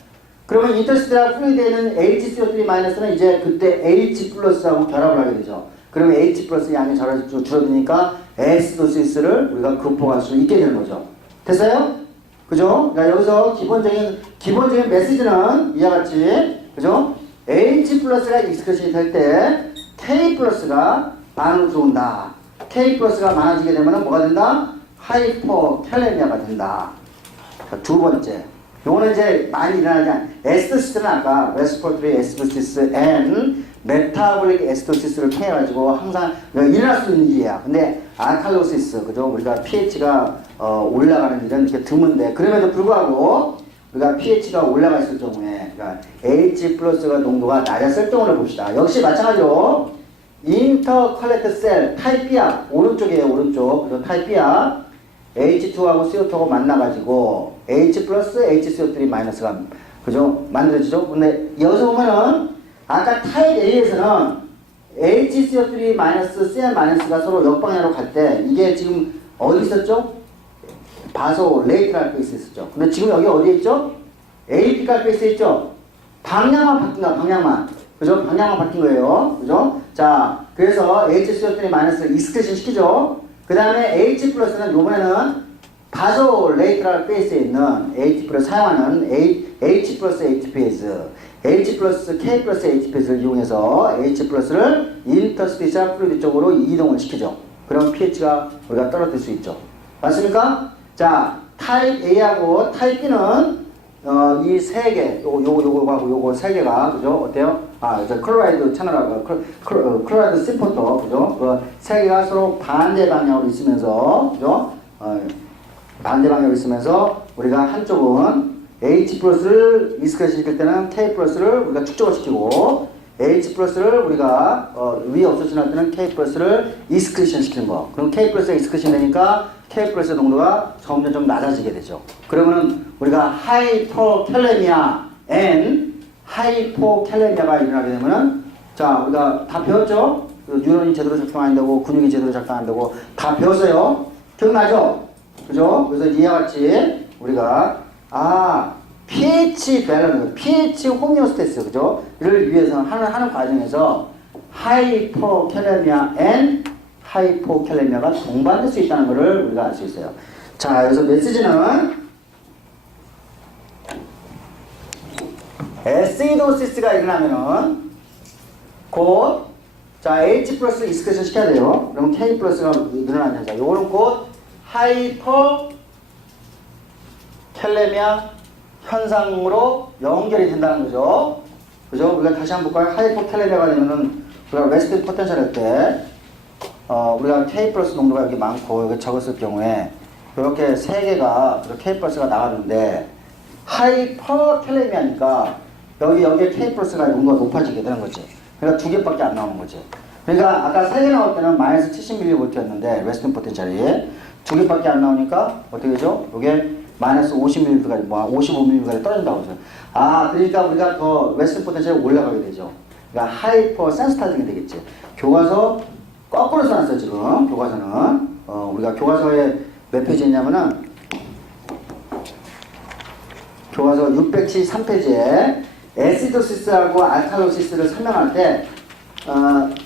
그러면 인터스티셜 플루이드에는 HCO3 마이너스는 이제 그때 H 플러스하고 결합을 하게 되죠. 그러면 H 플러스 양이 줄어드니까 에스도시스를 우리가 극복할 수 있게 되는 거죠. 됐어요? 그죠? 그러니까 여기서 기본적인 메시지는 이와 같이, 그죠? H 플러스가 익스크레션이 될 때 K 플러스가 안으로 들어온다. K 플러스가 많아지게 되면 뭐가 된다? 하이퍼캘레미아가 된다. 자, 두 번째. 요거는 이제 많이 일어나지 않아요. 에스토시스는 아까 레스포트리 에스토시스 앤 메타볼릭 에스토시스를 통해 가지고 항상 일어날 수 있는 일이야. 근데 알칼로시스, 그죠? 우리가 pH가 올라가는 일은 이렇게 드문데, 그럼에도 불구하고 우리가 pH가 올라가 있을 경우에, 그러니까 H 플러스가 농도가 낮았을 경우를 봅시다. 역시 마찬가지로 인터컬렉트 셀 타입 B야, 오른쪽이에요, 오른쪽. 그죠? 타입 B야. H2하고 CO2하고 만나가지고 H 플러스 HCO3 마이너스가, 그죠? 만들어지죠? 근데 여기서 보면은 아까 타입 A에서는 HCO3 마이너스 CN 마이너스가 서로 역방향으로 갈 때 이게 지금 어디 있었죠? 바소 레이트랄 베이스에 있었죠. 근데 지금 여기 어디에 있죠? AP칼 베이스에 있죠? 방향만 바뀐 거야, 방향만. 그죠? 방향만 바뀐 거예요. 그죠? 자, 그래서 HCO3 마이너스를 익스크레션 시키죠? 그 다음에 H 플러스는 요번에는 바소 레이트랄 베이스에 있는 ATP를 사용하는 H 플러스 ATPase, H 플러스 K 플러스 ATPase를 이용해서 H 플러스를 인터스티셜 플루이드 쪽으로 이동을 시키죠. 그럼 pH가 우리가 떨어질 수 있죠. 맞습니까? 자, 타입 A하고 타입 B는 이 세 개, 요거하고 요거 세 개가, 그죠? 어때요? 저 클로라이드 채널하고 클로라이드 심포터, 그죠? 그 세 개가 서로 반대 방향으로 있으면서, 그죠? 반대 방향으로 있으면서 우리가 한쪽은 H 플러스를 익스크레션 시킬 때는 K 플러스를 우리가 축적을 시키고, H 플러스를 우리가 리업소션 할 때는 K 플러스를 익스크레션 시키는 거. 그럼 K 플러스가 익스크레션 되니까 K 플러스 농도가 점점 좀 낮아지게 되죠. 그러면은 우리가 하이퍼캘레미아 앤 하이포캘레미아가 일어나게 되면은, 자, 우리가 다 배웠죠? 뉴런이 제대로 작동 안 되고 근육이 제대로 작동 안 되고 다 배웠어요. 기억나죠? 그죠? 그래서 이와 같이 우리가 pH 밸런스, pH 호미오스테스, 그죠? 이를 위해서 하는 과정에서 하이퍼캘레미아 앤 하이포캘레미아가 동반될 수 있다는 것을 우리가 알 수 있어요. 자, 여기서 메시지는 에시도시스가 일어나면은 곧 자, H 플러스 익스크레션 시켜야 돼요. 그러면 K 플러스가 늘어나는 자, 요거는 곧 하이퍼 캘레미아 현상으로 연결이 된다는 거죠. 그죠? 우리가 다시 한번 볼까요? 하이퍼 캘레미아가 되면은 우리가 레스팅 포텐셜 할 때 우리가 K 플러스 농도가 여기 많고 여기 적었을 경우에 이렇게 세 개가 K 플러스가 나가는데 하이퍼 캘레미아니까 여기에 K 플러스가 농도가 높아지게 되는 거지. 그러니까 두 개밖에 안 나오는 거지. 그러니까 아까 세 개 나올 때는 마이너스 70mV였는데 레스팅 포텐셜이 두 개밖에 안 나오니까 어떻게 되죠? 이게 마이너스 50mV까지, 55mV까지 떨어진다고 하죠. 아, 그러니까 우리가 더 레스팅 포텐셜이 올라가게 되죠. 그러니까 하이퍼 센스타이징이 되겠지. 교과서 거꾸로 써놨어요, 지금. 교과서는. 우리가 교과서에 몇 페이지 있냐면은, 교과서 673페이지에 에시도시스하고 알칼로시스를 설명할 때,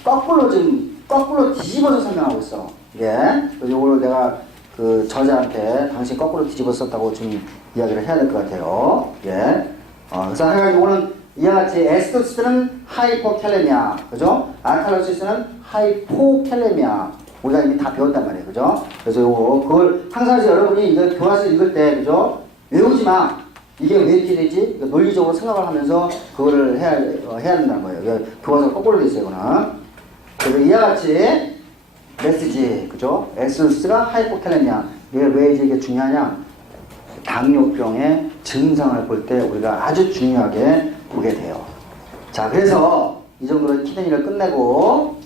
거꾸로 뒤집어서 설명하고 있어. 예. 요거를 내가 그 저자한테 당신 거꾸로 뒤집어 썼다고 좀 이야기를 해야 될 것 같아요. 예. 그래서 해가지고 이거는 이와 같이 에시도시스는 하이포캘레미아, 그죠? 알칼로시스는 하이포캘레미아. 우리가 이미 다 배웠단 말이에요, 그죠? 그래서 그걸 항상 여러분이 이거 교과서 읽을 때, 그죠? 외우지 마. 이게 왜 이렇게 되지? 논리적으로 생각을 하면서 그거를 해야 된다는 거예요. 교과서 거꾸로 돼 있어요, 이거는. 그래서 이와 같이 메시지, 그죠? 에시도시스가 하이포캘레미아. 이게 왜 이게 중요하냐? 당뇨병의 증상을 볼 때 우리가 아주 중요하게 보게 돼요. 자, 그래서 이 정도로 키드니를 끝내고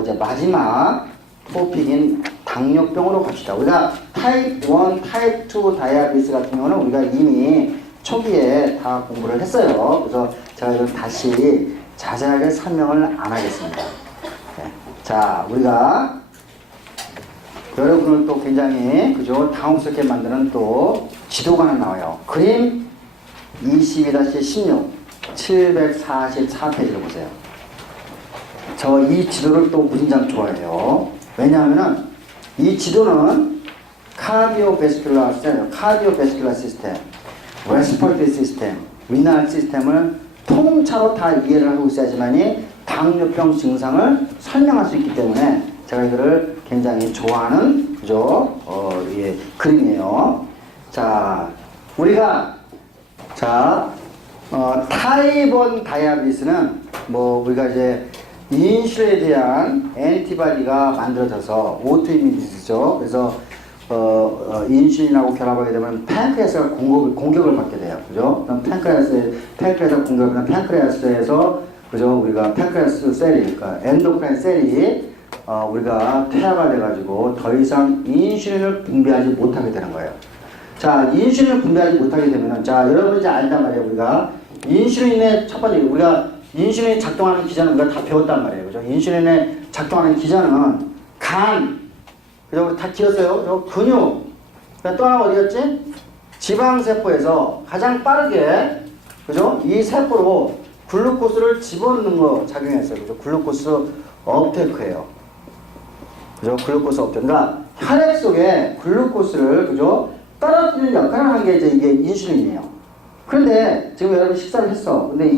이제 마지막 토픽인 당뇨병으로 갑시다. 우리가 타입 1, 타입 2 다이아비스 같은 경우는 우리가 이미 초기에 다 공부를 했어요. 그래서 제가 이걸 다시 자세하게 설명을 안 하겠습니다. 네. 자, 우리가 여러분을 또 굉장히 그죠 당혹스럽게 만드는 또 지도가 하나 나와요. 그림 22-16 744페이지를 보세요. 저 이 지도를 또 무진장 좋아해요. 왜냐하면은 이 지도는 카디오베스큘라 시스템, 레스퍼레이터리 시스템, 리날 시스템을 통째로 다 이해를 하고 있어야지만이 당뇨병 증상을 설명할 수 있기 때문에 제가 이거를 굉장히 좋아하는 그죠? 예, 그림이에요. 자, 우리가 타입 1 다이아비스는 우리가 이제 인슐린에 대한 엔티바디가 만들어져서 오토이뮨 디지즈죠. 그래서 인슐린하고 결합하게 되면 팬크레아스가 공격을 받게 돼요. 그죠? 그럼 팬크레아스가 공격하면 팬크레아스에서 그죠? 우리가 팬크레아스 셀이, 그러니까 엔도크라인 셀이 우리가 퇴화가 돼가지고 더 이상 인슐린을 분비하지 못하게 되는 거예요. 자, 인슐린을 분비하지 못하게 되면은, 자, 여러분이 이제 안단 말이에요. 우리가 인슐린의 첫 번째, 우리가 인슐린이 작동하는 기전은 우리가 다 배웠단 말이에요. 그죠? 인슐린의 작동하는 기전은 간, 그죠? 다 키웠어요. 그죠? 근육. 또 하나 어디였지? 지방세포에서 가장 빠르게, 그죠? 이 세포로 글루코스를 집어넣는 거 작용했어요. 그죠? 글루코스 업테이크예요. 그죠? 글루코스 업테이크. 그러니까 혈액 속에 글루코스를, 그죠? 떨어뜨리는 역할을 하는 게 이게 인슐린이에요. 그런데 지금 여러분 식사를 했어. 근데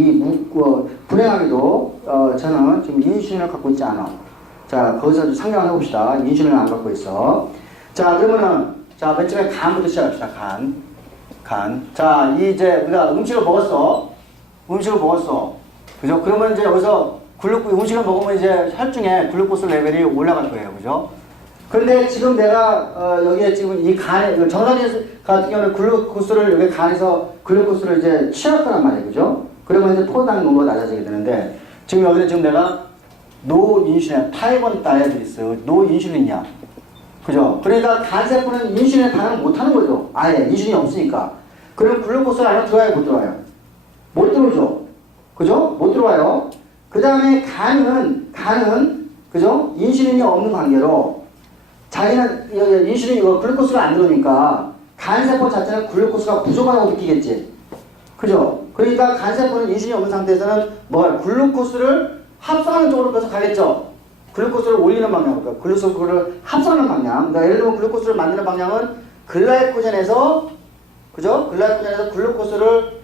불행하게도 저는 지금 인슐린을 갖고 있지 않아. 자, 거기서 좀 상상을 해봅시다. 인슐린을 안 갖고 있어. 자, 그러면은 맨 처음에 간부터 시작합시다. 간. 자, 이제 우리가 음식을 먹었어. 그죠? 그러면 이제 여기서 음식을 먹으면 이제 혈중에 글루코스 레벨이 올라갈 거예요. 그죠? 그런데 지금 내가 여기에 지금 이 간에 정상인 같은 경우는 글루코스를 여기 간에서 글루코스를 이제 취할 말이에요, 그죠? 그러면 이제 포도당 농도가 낮아지게 되는데 지금 여기는 지금 내가 노 인슐린, 타입 1 다이아비스, 노 인슐린이야, 그죠? 그러니까 간 세포는 인슐린에 반응을 못하는 거죠. 아예 인슐린이 없으니까. 그럼 글루코스가 안에 들어와요, 못 들어와요? 못 들어오죠, 그죠? 못 들어와요. 그 다음에 간은 그죠? 인슐린이 없는 관계로 자기는 인슐린 글루코스가 안 들어오니까 간세포 자체는 글루코스가 부족하다고 느끼겠지. 그죠? 그러니까 간세포는 인슐린이 없는 상태에서는 글루코스를 합성하는 쪽으로 계속 가겠죠. 글루코스를 올리는 방향, 그러니까 글루코스를 합성하는 방향. 그러니까 예를 들면 글루코스를 만드는 방향은 글라이코젠에서 그죠? 글라이코젠에서 글루코스를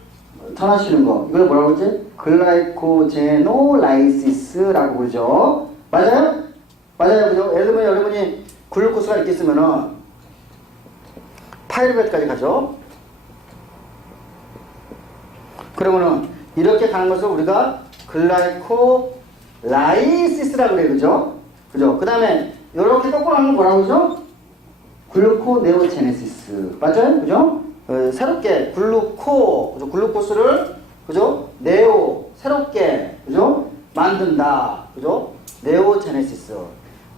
전환시키는 거. 이걸 뭐라고 그러지? 글라이코제노라이시스라고 그러죠. 맞아요? 맞아요. 그죠? 예를 들면 여러분이 글루코스가 이렇게 있으면은 파이르베트까지 가죠. 그러면은 이렇게 가는 것을 우리가 글라이코라이시스라고 그래요. 그죠? 그죠? 그 다음에 이렇게 거꾸로 하면 뭐라고 그러죠? 글루코네오제네시스. 맞아요? 그죠? 새롭게 그죠? 글루코스를 그죠? 새롭게 그죠? 만든다. 그죠? 네오제네시스.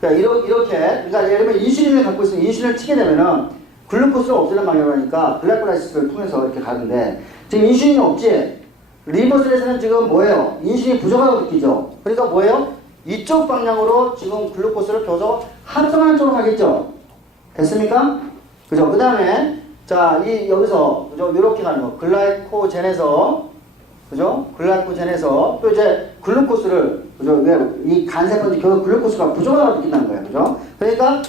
그러니까 이렇게 그러니까 예를 들면 인슐린을 갖고 있으면 인슐린을 치게 되면은 글루코스를 없애는 방향으로 하니까 글라이코라이시스를 통해서 이렇게 가는데 지금 인슐린이 없지? 리버슬에서는 지금 뭐예요? 인슐린이 부족하다고 느끼죠? 그러니까 뭐예요? 이쪽 방향으로 지금 글루코스를 펴서 합성하는 쪽으로 가겠죠? 됐습니까? 그죠? 그 다음에 자, 여기서 그죠? 이렇게 가는 거. 글라이코젠에서 그죠? 글라이코젠에서 또 이제 글루코스를 그죠? 이 간세포는 결국 글루코스가 부족하다고 느낀다는 거예요. 그죠? 그러니까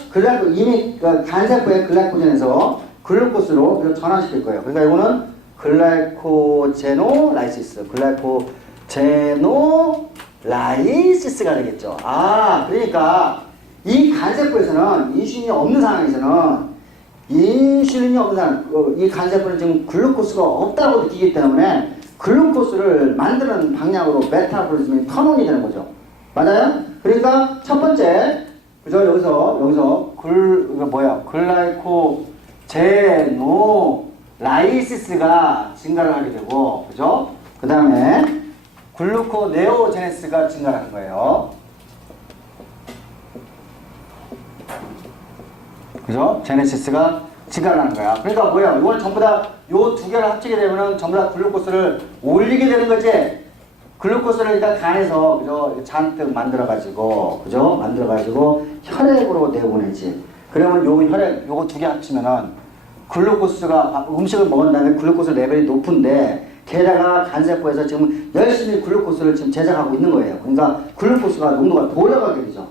이미 간세포의 글라이코젠에서 글루코스로 전환시킬 거예요. 그러니까 이거는 글라이코제노라이시스. 글라이코제노라이시스가 되겠죠. 아, 그러니까 이 간세포에서는 인슐린이 없는 상황에서는 이 간세포는 지금 글루코스가 없다고 느끼기 때문에 글루코스를 만드는 방향으로 메타볼리즘이 턴온이 되는 거죠. 맞아요? 그러니까 첫 번째 그죠? 여기서 글라이코제노라이시스가 증가를 하게 되고 그죠? 그 다음에 글루코네오제네스가 증가를 하는 거예요. 그죠? 제네시스가 증가를 하는 거야. 그러니까 뭐야? 이거는 전부 다 요 두 개를 합치게 되면은 전부 다 글루코스를 올리게 되는 거지. 글루코스를 일단 간에서 그죠? 잔뜩 만들어가지고 그죠? 만들어가지고 혈액으로 내보내지. 그러면 요거 두 개 합치면은 글루코스가 음식을 먹은 다음에 글루코스 레벨이 높은데 게다가 간세포에서 지금 열심히 글루코스를 지금 제작하고 있는 거예요. 그러니까 글루코스가 농도가 더 올라가게 되죠.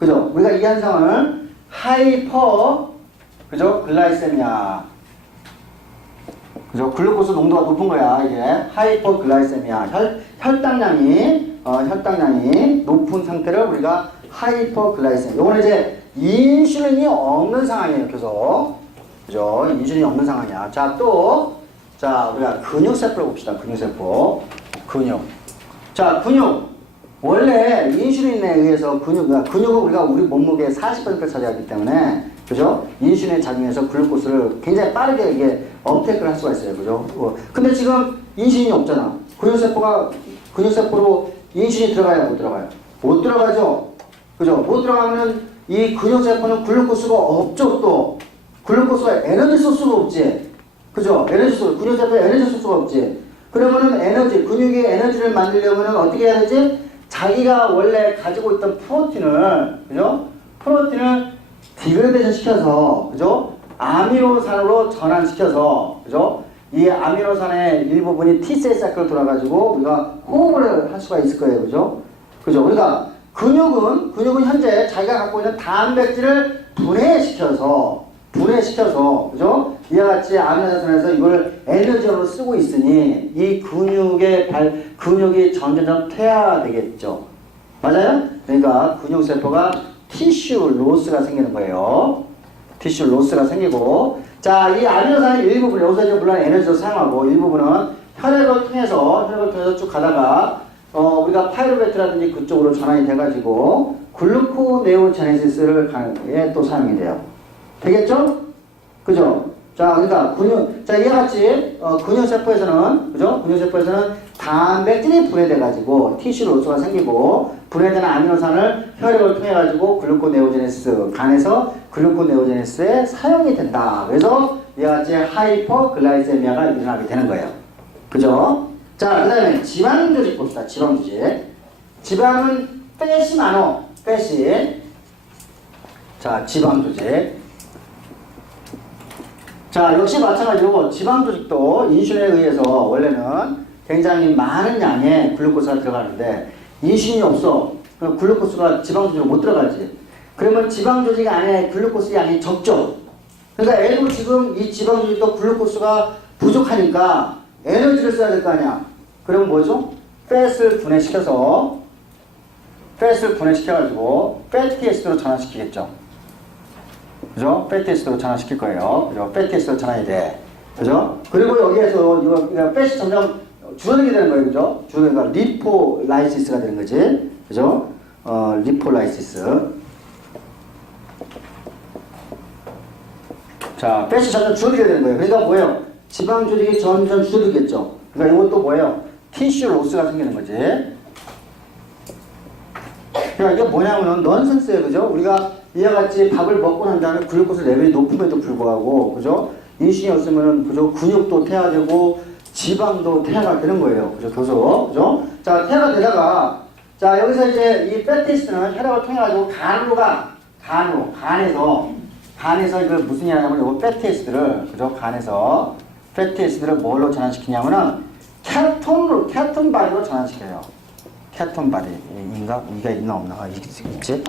그죠? 우리가 이 현상을 그죠? 글라이세미아. 그죠? 글루코스 농도가 높은 거야, 이게. 하이퍼글라이세미아. 혈당량이 높은 상태를 우리가 하이퍼글라이세미아. 요거는 이제 인슐린이 없는 상황이에요, 계속. 그죠? 인슐린이 없는 상황이야. 자, 우리가 근육세포를 봅시다, 근육세포. 자, 근육. 원래 인슐린에 의해서 근육은 우리가 우리 몸무게의 40%를 차지하기 때문에 그죠? 인슐린에 작용해서 글루코스를 굉장히 빠르게 이게 업테이크를 할 수가 있어요. 그죠? 근데 지금 인슐린이 없잖아. 근육세포로 인슐린이 들어가요? 못 들어가요? 못 들어가죠? 그죠? 못 들어가면은 이 근육세포는 글루코스가 없죠, 또. 글루코스가 에너지 소스가 없지. 그죠? 근육세포에 에너지 소스가 없지. 그러면은 근육이 에너지를 만들려면은 어떻게 해야 되지? 자기가 원래 가지고 있던 프로틴을 디그레이션 시켜서, 그죠? 아미노산으로 전환시켜서, 그죠? 이 아미노산의 일부분이 T셀 사이클로 돌아가지고 우리가 호흡을 할 수가 있을 거예요. 그죠? 그러니까 근육은 현재 자기가 갖고 있는 단백질을 분해시켜서, 그죠? 이와 같이 아미노산에서 이걸 에너지로 쓰고 있으니 이 근육이 점점 퇴화되겠죠. 맞아요? 그러니까 근육세포가 티슈 로스가 생기는 거예요. 티슈 로스가 생기고, 자, 이 아미노산의 일부분, 여기서 이제 물론 에너지도 사용하고, 일부분은 혈액을 통해서 쭉 가다가, 우리가 파이루베트라든지 그쪽으로 전환이 돼가지고, 글루코네오제네시스를 또 사용이 돼요. 되겠죠? 그죠? 자, 그러니까 이와 같이, 근육세포에서는, 그죠? 근육세포에서는 단백질이 분해돼가지고, 티슈 로스가 생기고, 분해되는 아미노산을 혈액을 통해가지고 글루코네오제네시스, 간에서 글루코네오제네시스에 사용이 된다. 그래서 이와 같이 하이퍼글라이세미아가 일어나게 되는 거예요. 그죠? 자, 그 다음에 지방조직 봅시다. 지방조직. 지방은 팻이 많어. 팻이. 자, 지방조직. 자, 역시 마찬가지로 지방조직도 인슐린에 의해서 원래는 굉장히 많은 양의 글루코스가 들어가는데 인슐린이 없어. 그럼 글루코스가 지방조직으로 못 들어가지. 그러면 지방조직 안에 글루코스 양이 적죠. 그러니까 N으로 지금 이 지방 조직도 글루코스가 부족하니까 에너지를 써야 될 거 아니야. 그럼 뭐죠? 팻을 분해시켜가지고 패티에스드로 전환시키겠죠. 그죠? 패티에스드로 전환시킬 거예요. 그죠? 패티에스드로 전환이 돼. 그죠? 그리고 여기에서 이거 팻이 점점 줄어들게 되는 거예요. 그죠? 줄어드니까 리포라이시스가 되는 거지. 그죠? 리포라이시스. 자, 팻이 점점 줄어들게 되는 거예요. 그러니까 뭐예요? 지방 조직이 점점 줄어들겠죠. 그러니까 이것도 뭐예요? 티슈 로스가 생기는 거지. 그러니까 이게 뭐냐면은 넌센스예요. 그죠? 우리가 이와 같이 밥을 먹고 난 다음에 글루코스 레벨이 높음에도 불구하고, 그죠? 인슐린이 없으면은, 그죠? 근육도 태화되고, 지방도 태화가 되는 거예요. 그죠? 교소. 그죠? 자, 태화가 되다가, 자, 여기서 이제 이 패티스는 혈액을 통해가지고 간에서 이걸 무슨 일 하냐면, 요거 패티에스드를, 그죠? 간에서 패티에스드를 뭘로 전환시키냐면은, 케톤 바디로 전환시켜요. 케톤 바디. 이가 있나 없나? 있지?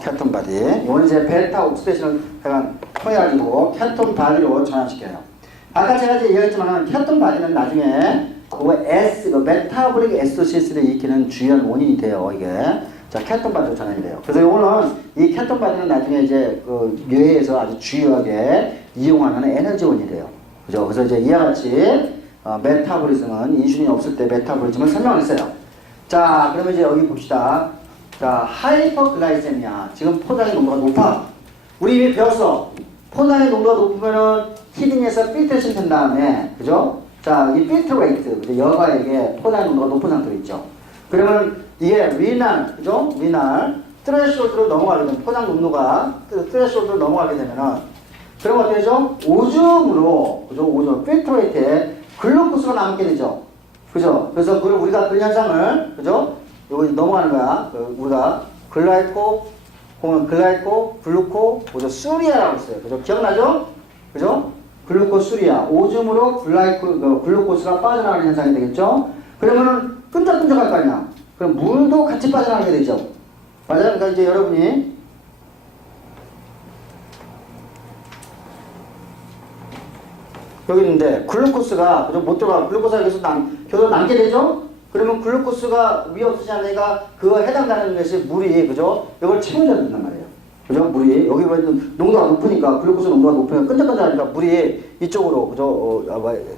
케톤 바디. 이건 이제 베타 옥시데이션을 통해가지고 케톤 바디로 전환시켜요. 아까 제가 이제 얘기했지만, 케톤 바디는 나중에 그 메타볼릭 에소시에이스를 일으키는 주요한 원인이 돼요, 이게. 자, 케톤 바디로 전환이 돼요. 그래서 이거는, 이 케톤 바디는 나중에 이제 그 뇌에서 아주 주요하게 이용하는 에너지원이 돼요. 그죠? 그래서 이제 이와 같이 메타보리즘은 인슐린이 없을 때 메타보리즘을 설명했어요. 자, 그러면 이제 여기 봅시다. 자, 하이퍼글라이세미아. 지금 포도당의 농도가 높아. 우리 이미 배웠어. 포도당의 농도가 높으면은 키드니에서 필트레이션 된 다음에, 그죠? 자, 이 필터 레이트, 여가에게 포도당의 농도가 높은 상태로 있죠. 그러면 이게 리날, 그죠? 리날 트레시홀드로 넘어가게 되면 포도당 농도가 트레시홀드로 넘어가게 되면은, 그럼 어떻게 되죠? 오줌으로, 그죠? 오줌, 필터 레이트에 글루코스가 남게 되죠. 그죠? 그래서 우리가 그런 현상을, 그죠? 여기 넘어가는 거야. 우리가 글루코, 글루코, 수리아라고 했어요. 그죠? 기억나죠? 그죠? 글루코수리아. 오줌으로 글루코스가 빠져나가는 현상이 되겠죠? 그러면은 끈적끈적할 거 아니야. 그럼 물도 같이 빠져나가게 되죠. 맞아요? 그러니까 이제 여러분이 여기 있는데 글루코스가 못 들어가. 글루코스가 여기서 계속 남게 되죠? 그러면 글루코스가 위에 없어지지 않으니까 그거 해당되는 것이 물이, 그죠? 이걸 채워줘야 된단 말이에요. 그죠? 물이 여기 농도가 높으니까, 글루코스 농도가 높으니까 끈적끈적하니까 물이 이쪽으로, 그죠?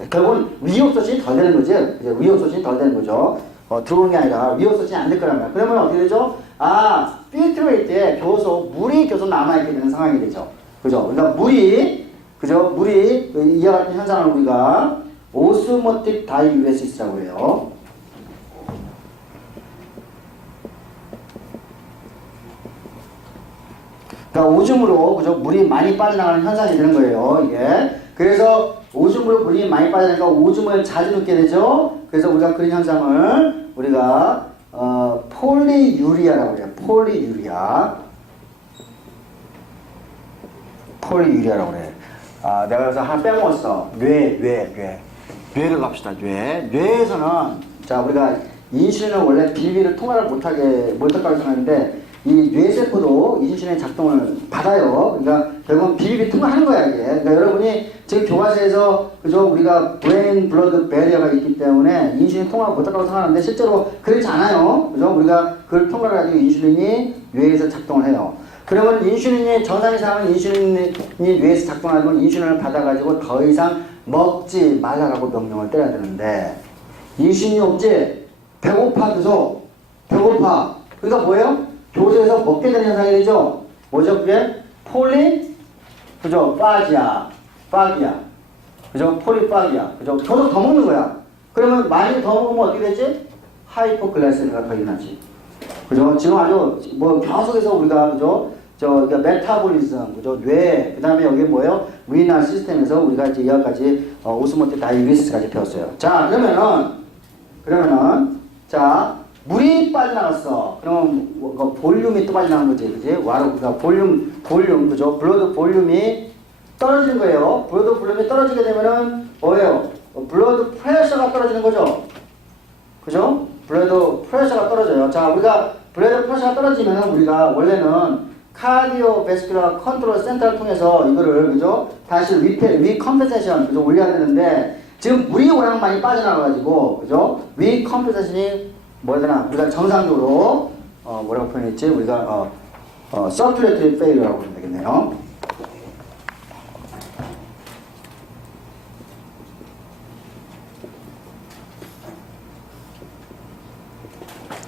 결국은 위에 없어지지 덜 되는 거지. 그죠? 위에 없어지지 덜 되는 거죠. 들어오는 게 아니라 위에 없어지지 안 될 거란 말이야. 그러면 어떻게 되죠? 필트레이트에 물이 계속 남아있게 되는 상황이 되죠. 그죠? 그러니까 물이 이와 같은 현상을 우리가 오스모틱 다이유레시스라고 해요. 그러니까 오줌으로, 그죠? 물이 많이 빠져나가는 현상이 되는 거예요, 이게. 그래서 오줌으로 물이 많이 빠져나가니까 오줌을 자주 넣게 되죠. 그래서 우리가 그런 현상을 우리가 폴리유리아라고 해요. 폴리유리아라고 그래. 내가 그래서 하나 빼먹었어. 뇌를 갑시다. 뇌에서는, 자, 우리가 인슐린은 원래 비비를 통과를 못할 거라고 생각하는데, 이 뇌세포도 인슐린의 작동을 받아요. 그러니까 결국은 비비 통과하는 거야, 이게. 그러니까 여러분이 지금 교과서에서, 그죠? 우리가 브레인 블러드 배리어가 있기 때문에 인슐린 통과를 못할 거라고 생각하는데, 실제로 그렇지 않아요. 그죠? 우리가 그걸 통과를 가지고 인슐린이 뇌에서 작동을 해요. 그러면 인슐린이 정상 이상은 인슐린이 뇌에서 작동하면 인슐린을 받아가지고 더 이상 먹지 말라라고 명령을 때려야 되는데, 인슐린이 없지? 배고파. 그러니까 뭐예요? 교소에서 먹게 되는 현상이 되죠? 뭐죠, 그게? 그죠? 파기야. 그죠? 폴리파기야. 그죠? 계속 더 먹는 거야. 그러면 많이 더 먹으면 어떻게 되지? 하이포글라이세미아가 더 일어나지. 그죠? 지금 아주, 계속해서 우리가, 그죠? 메타볼리즘, 그죠? 뇌, 그 다음에 여기 뭐예요? 위나 시스템에서 우리가 이제 여기까지, 오스모틱 다이유레시스까지 배웠어요. 자, 그러면은, 자, 물이 빠져나갔어. 그럼 볼륨이 또 빠져나간 거지, 그지? 그러니까 볼륨, 그죠? 블러드 볼륨이 떨어지는 거예요. 블러드 볼륨이 떨어지게 되면은 뭐예요? 블러드 프레셔가 떨어지는 거죠. 그죠? 블러드 프레셔가 떨어져요. 자, 우리가 블러드 프레셔가 떨어지면은 우리가 원래는 카디오베스큘러 컨트롤 센터를 통해서 이거를 그죠? 다시 위컴pen세이션 그죠? 올려야 되는데 지금 물이 워낙 많이 빠져나가가지고 그죠? 위컴pen세이션이 뭐야 되나? 우리가 정상적으로 뭐라고 표현했지? 우리가 circulatory failure라고 보면 되겠네요.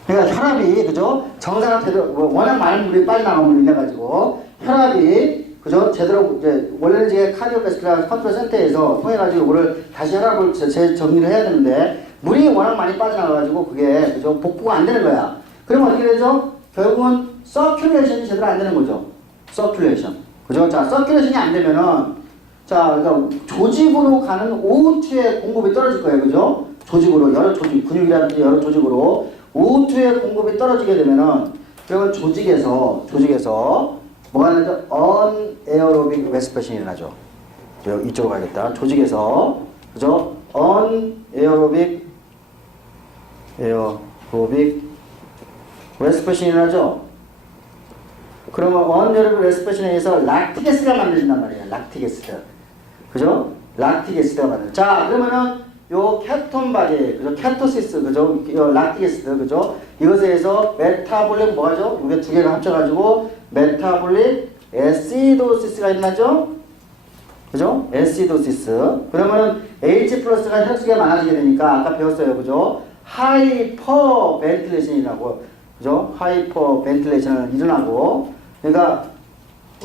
그러니까 혈압이 그죠? 정상을 제대로 워낙 많은 물이 빠져나가면 인해 가지고 혈압이 그죠? 제대로 이제 원래는 이제 카디오베스큘러 컨트롤 센터에서 통해 가지고 이거를 다시 혈압을 재정리를 해야 되는데 물이 워낙 많이 빠져나가 가지고 그게 그죠? 복구가 안 되는 거야. 그러면 어떻게 되죠? 결국은 서큘레이션이 제대로 안 되는 거죠. 서큘레이션. 그죠? 자, 서큘레이션이 안 되면은 자, 그러니까 조직으로 가는 O2의 공급이 떨어질 거예요. 그죠? 조직으로 여러 조직, 근육이라든지 여러 조직으로 O2의 공급이 떨어지게 되면은 그러면 조직에서 뭐가 나죠? unaerobic respiration이 나죠. 이쪽으로 가야겠다. 조직에서 그죠? unaerobic respiration이 나죠. 그러면 unaerobic respiration에 의해서 락티게스가 만들어진단 말이에요. 락티게스. 그죠? 락티게스가 만들. 자, 그러면은 요 케톤 바디, 그죠? 케토시스, 그죠? 락티게스, 그죠? 이것에 의해서 메타볼릭 뭐죠? 이게 두 개가 합쳐가지고 메타볼릭 에시도시스가 일어나죠? 그죠? 에시도시스. 그러면은 H 플러스가 혈색이 많아지게 되니까 아까 배웠어요, 그죠? 하이퍼 벤틸레이션이라고, 그죠? 하이퍼 벤틸레이션은 일어나고, 그러니까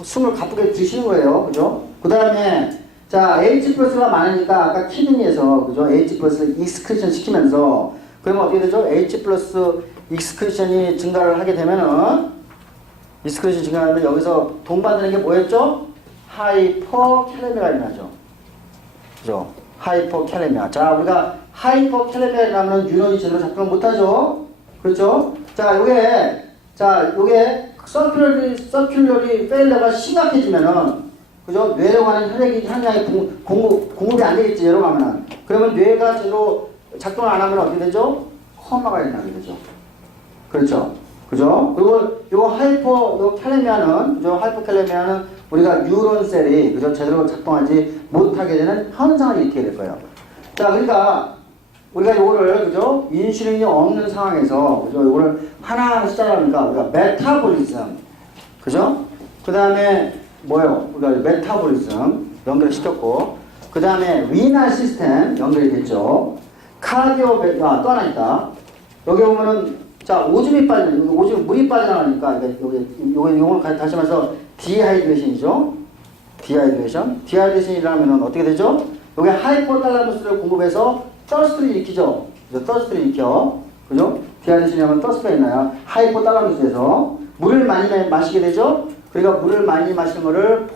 숨을 가쁘게 들이쉬는 거예요, 그죠? 그 다음에 자, H 플러스가 많으니까 아까 키드니에서 그죠? H 플러스를 익스크리션 시키면서 그러면 어떻게 되죠? H 플러스 익스크리션이 증가를 하게 되면은 익스크리션 증가하면 여기서 동반되는 게 뭐였죠? 하이퍼캘레미아가 일어나죠. 그죠? 하이퍼캘레미아. 자, 우리가 하이퍼캘레미아가 일어나면 유런이 제대로 작동을 못하죠. 그렇죠? 자, 요게 서큘러리 페일러가 심각해지면은 그죠? 뇌로 가는 혈액이 혈량이 공급이 안 되겠지, 뇌로 가면은. 그러면 뇌가 제대로 작동을 안 하면 어떻게 되죠? 코마가 일어나게 되죠. 그렇죠? 그죠? 그리고 요 캘레미아는, 그죠? 하이퍼캘레미아는 우리가 뉴런셀이, 그죠? 제대로 작동하지 못하게 되는 현상을 일으키게 될 거예요. 자, 그러니까 우리가 요거를, 그죠? 인슐린이 없는 상황에서, 그죠? 요거를 하나하나 숫자라니까 우리가 메타볼리즘, 그죠? 그 다음에 뭐요? 우리가 메타볼리즘 연결시켰고, 그 다음에 리날 시스템 연결이 됐죠. 또 하나 있다. 여기 보면은, 자, 오줌이 빠지는, 오줌 물이 빠져나가니까, 요걸 다시 말해서 디하이드레이션이죠. 디하이드레이션이 일어나면은 어떻게 되죠? 여기 하이포탈라무스를 공급해서 떨스트를 일으키죠. 그죠? 떨스트를 일으켜. 그죠? 디하이드레이션이 하면 떨스트가 있나요? 하이포탈라무스에서 물을 많이 마시게 되죠? 그러니까 물을 많이 마시는 거를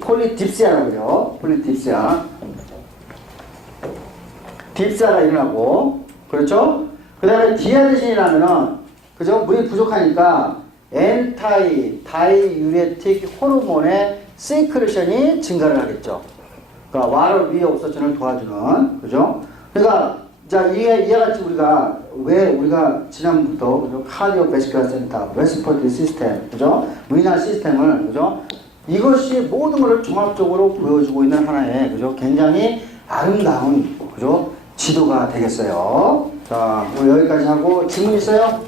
폴리딥시아라고 해요. 폴리딥시아. 딥시아가 일어나고, 그렇죠? 그 다음에 디하이드레이션이라면은, 그죠? 물이 부족하니까 다이유레틱 호르몬의 시크레션이 증가를 하겠죠. 그러니까 와르 리옵소션을 도와주는, 그죠? 그러니까 자, 이해 같이 왜 우리가 지난부터, 그죠? 카디오베스큘러 센터, 레스피레이터리 시스템, 그죠? 위날 시스템을, 그죠? 이것이 모든 것을 종합적으로 보여주고 있는 하나의, 그죠? 굉장히 아름다운, 그죠? 지도가 되겠어요. 자, 여기까지 하고 질문 있어요?